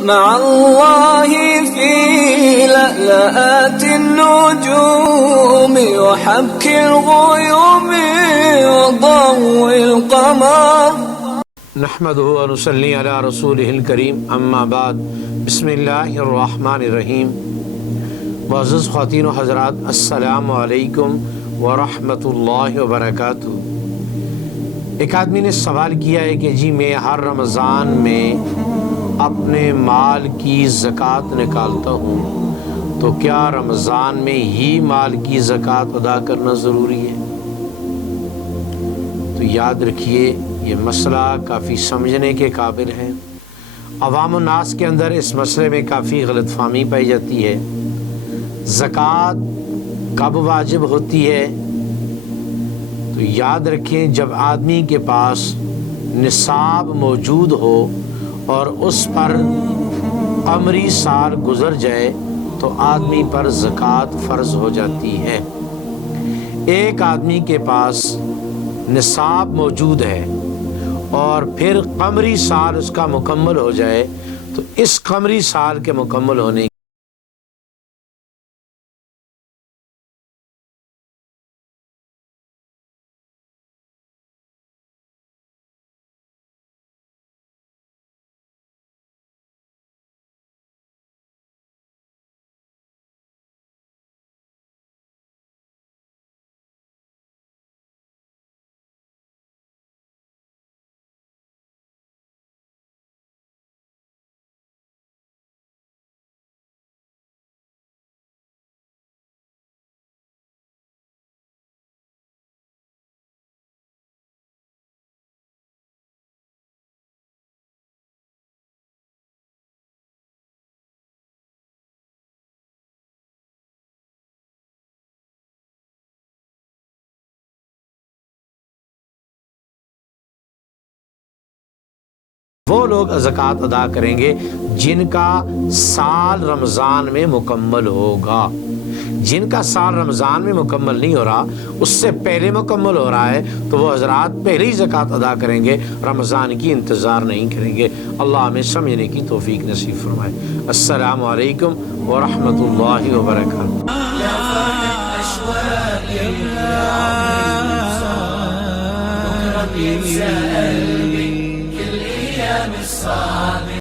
मअल्लाहि फी लअलातिन नुजूम व हब्किल गुयूम व ضوءिल क़मर। नहमदुहु व नुसल्ली अला रसूलिहिल करीम, अम्मा बाद। बिस्मिल्लाहिर रहमानिर रहीम। मुअज़्ज़ज़ ख़वातीन व हज़रात, अस्सलामु अलैकुम व रहमतुल्लाहि व बरकातुहू। एक आदमी ने सवाल किया है कि जी मैं हर रमज़ान में अपने माल की ज़कात निकालता हूँ, तो क्या रमज़ान में ही माल की ज़कात अदा करना ज़रूरी है? तो याद रखिए, ये मसला काफ़ी समझने के काबिल है। अवाम नास के अंदर इस मसले में काफ़ी गलतफहमी पाई जाती है। ज़कात कब वाजिब होती है? तो याद रखें, जब आदमी के पास निसाब मौजूद हो और उस पर कमरी साल गुज़र जाए तो आदमी पर ज़कात फ़र्ज़ हो जाती है। एक आदमी के पास निसाब मौजूद है और फिर कमरी साल उसका मुकम्मल हो जाए, तो इस कमरी साल के मुकम्मल होने वो लोग ज़कात अदा करेंगे जिनका साल रमज़ान में मुकम्मल होगा। जिनका साल रमज़ान में मुकम्मल नहीं हो रहा, उससे पहले मुकम्मल हो रहा है, तो वो हज़रात पहले ही ज़कात अदा करेंगे, रमज़ान की इंतज़ार नहीं करेंगे। अल्लाह हमें समझने की तौफीक नसीब फरमाए। अस्सलामु अलैकुम व रहमतुल्लाहि व बरकातुहू।